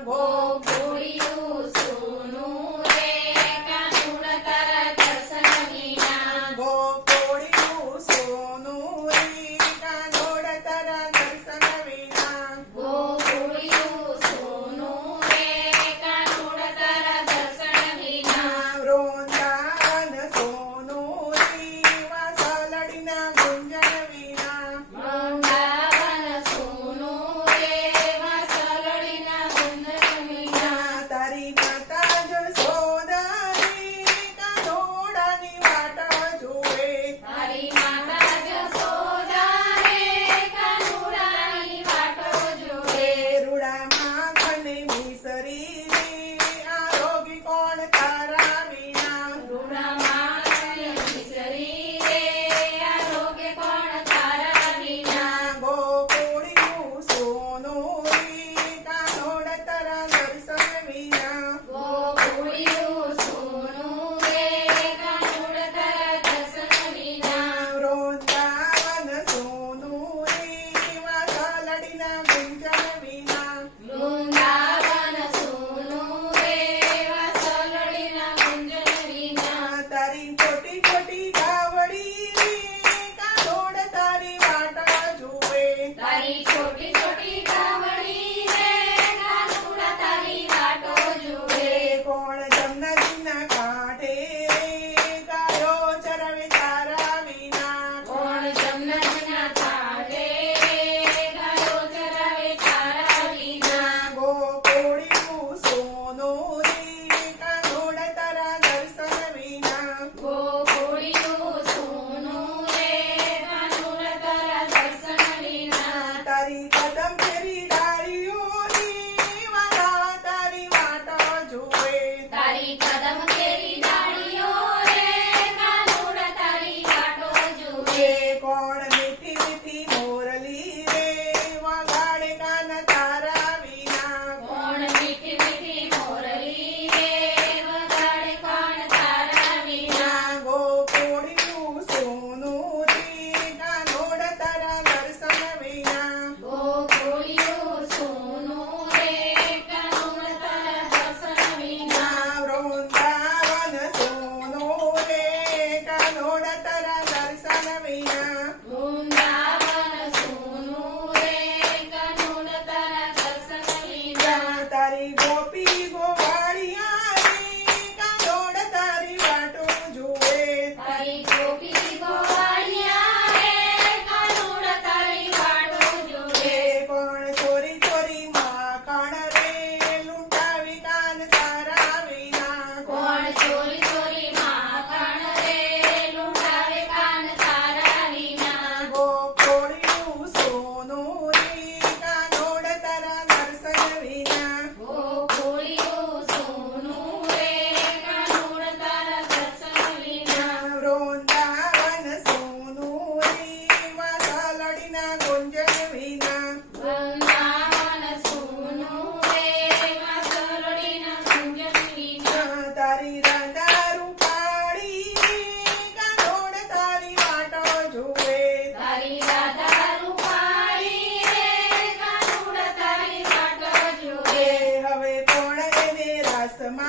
વિના Oh. 什么